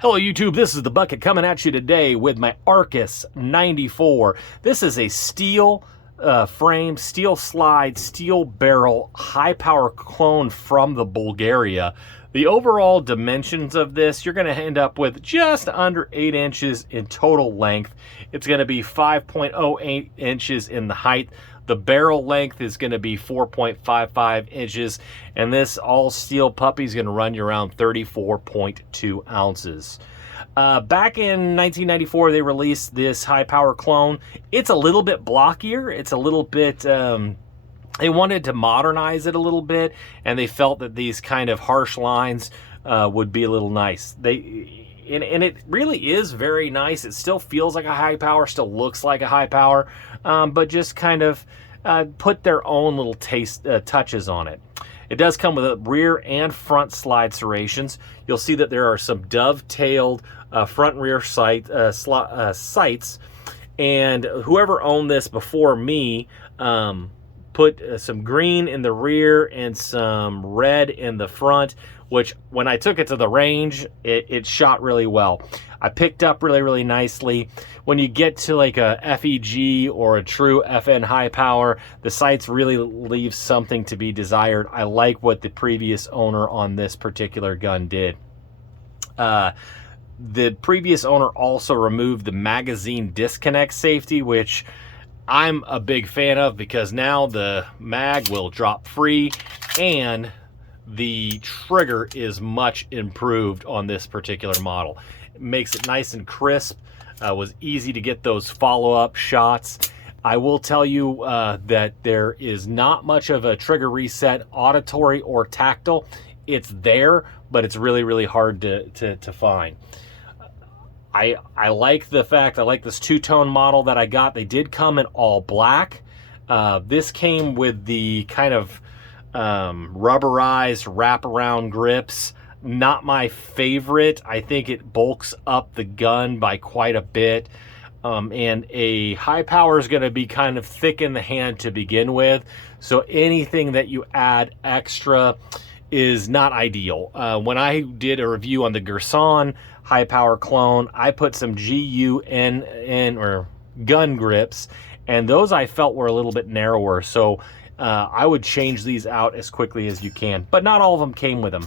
Hello YouTube, this is the Bucket coming at you today with my Arcus 94. This is a steel frame, steel slide, steel barrel, high power clone from the Bulgaria. The overall dimensions of this, you're going to end up with just under 8 inches in total length. It's going to be 5.08 inches in the height. The barrel length is going to be 4.55 inches, and this all steel puppy is going to run you around 34.2 ounces. Back in 1994, they released this high power clone. It's a little bit blockier. It's a little bit, they wanted to modernize it a little bit, and they felt that these kind of harsh lines would be a little nice. And it really is very nice. It still feels like a high power, still looks like a high power, but just kind of put their own little touches on it. It does come with a rear and front slide serrations. You'll see that there are some dovetailed front and rear sights, and whoever owned this before me put some green in the rear and some red in the front, which when I took it to the range, it shot really well. I picked up really nicely. When you get to like a FEG or a true FN high power, the sights really leave something to be desired. I like what the previous owner on this particular gun did. The previous owner also removed the magazine disconnect safety, which I'm a big fan of, because now the mag will drop free and the trigger is much improved on this particular model. It makes it nice and crisp. Was easy to get those follow-up shots. I will tell you that there is not much of a trigger reset, auditory or tactile. It's there, but it's really hard to find. I like the fact, I like this two-tone model that I got. They did come in all black. This came with the kind of rubberized wraparound grips. Not my favorite. I think it bulks up the gun by quite a bit. And a high power is going to be kind of thick in the hand to begin with. So anything that you add extra is not ideal. When I did a review on the Gerson high power clone, I put some GUN or gun grips, and those I felt were a little bit narrower. So I would change these out as quickly as you can, but not all of them came with them.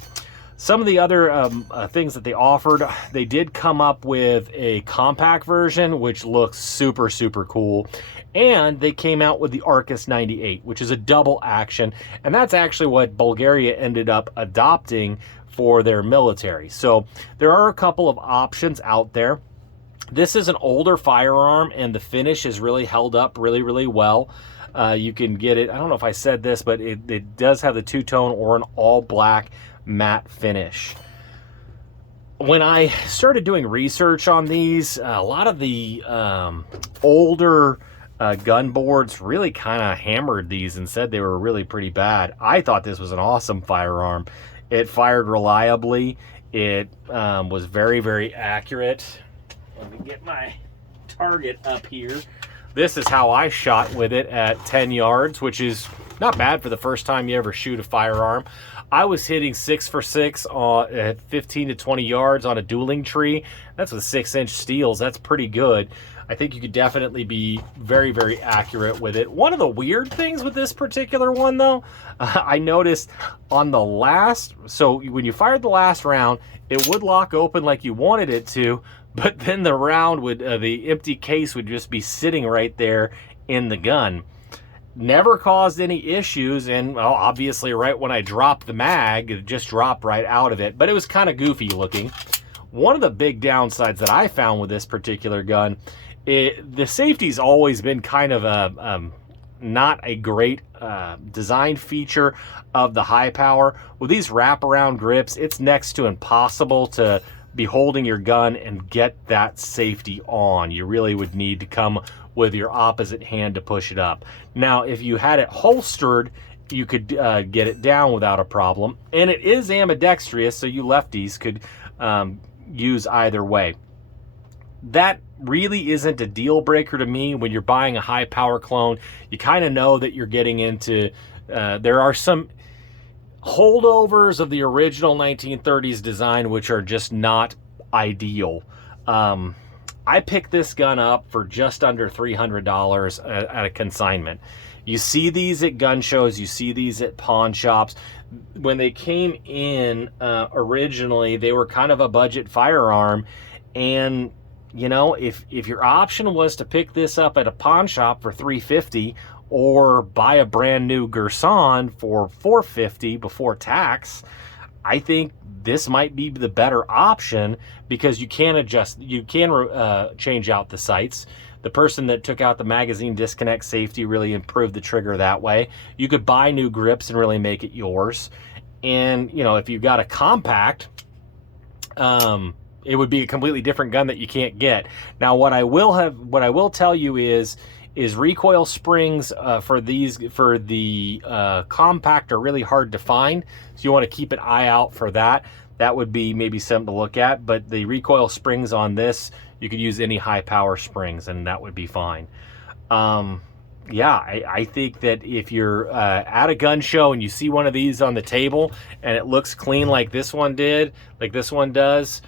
Some of the other things that they offered, they did come up with a compact version, which looks super cool. And they came out with the Arcus 98, which is a double action. And that's actually what Bulgaria ended up adopting for their military. So there are a couple of options out there. This is an older firearm, and the finish is really held up really well. You can get it, I don't know if I said this, but it does have the two-tone or an all-black matte finish. When I started doing research on these, a lot of the older gun boards really kind of hammered these and said they were really pretty bad. I thought this was an awesome firearm. It fired reliably. It was very accurate. Let me get my target up here. This is how I shot with it at 10 yards, which is not bad for the first time you ever shoot a firearm. I was hitting 6 for 6 at 15 to 20 yards on a dueling tree. That's with 6-inch steels. That's pretty good. I think you could definitely be very accurate with it. One of the weird things with this particular one, though, I noticed on the last, so when you fired the last round, it would lock open like you wanted it to, but then the round would, the empty case would just be sitting right there in the gun. Never caused any issues, and well, obviously right when I dropped the mag, it just dropped right out of it, but it was kind of goofy looking. One of the big downsides that I found with this particular gun, the safety's always been kind of a not a great design feature of the high power. With these wraparound grips, it's next to impossible to be holding your gun and get that safety on. You really would need to come with your opposite hand to push it up. Now, if you had it holstered, you could get it down without a problem. And it is ambidextrous, so you lefties could use either way. That really isn't a deal breaker to me when you're buying a high power clone. You kind of know that you're getting into, there are some holdovers of the original 1930s design which are just not ideal. I picked this gun up for just under $300 at a consignment. You see these at gun shows, you see these at pawn shops. When they came in originally, they were kind of a budget firearm, and you know, if your option was to pick this up at a pawn shop for $350 or buy a brand new Gerson for $450 before tax, I think this might be the better option, because you can adjust, you can change out the sights. The person that took out the magazine disconnect safety really improved the trigger that way. You could buy new grips and really make it yours. And you know, if you've got a compact, it would be a completely different gun that you can't get. Now, what I will tell you is recoil springs for the compact are really hard to find, so you want to keep an eye out for that. That would be maybe something to look at. But the recoil springs on this, you could use any Hi-Power springs and that would be fine. Yeah, I think that if you're at a gun show and you see one of these on the table and it looks clean like this one did, like this one does,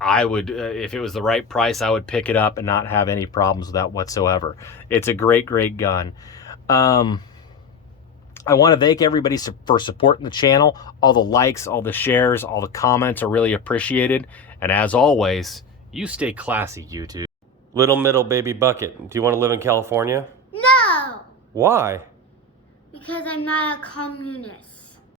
I would, if it was the right price, I would pick it up and not have any problems with that whatsoever. It's a great, great gun. I want to thank everybody for supporting the channel. All the likes, all the shares, all the comments are really appreciated. And as always, you stay classy, YouTube. Little middle baby bucket, do you want to live in California? No! Why? Because I'm not a communist.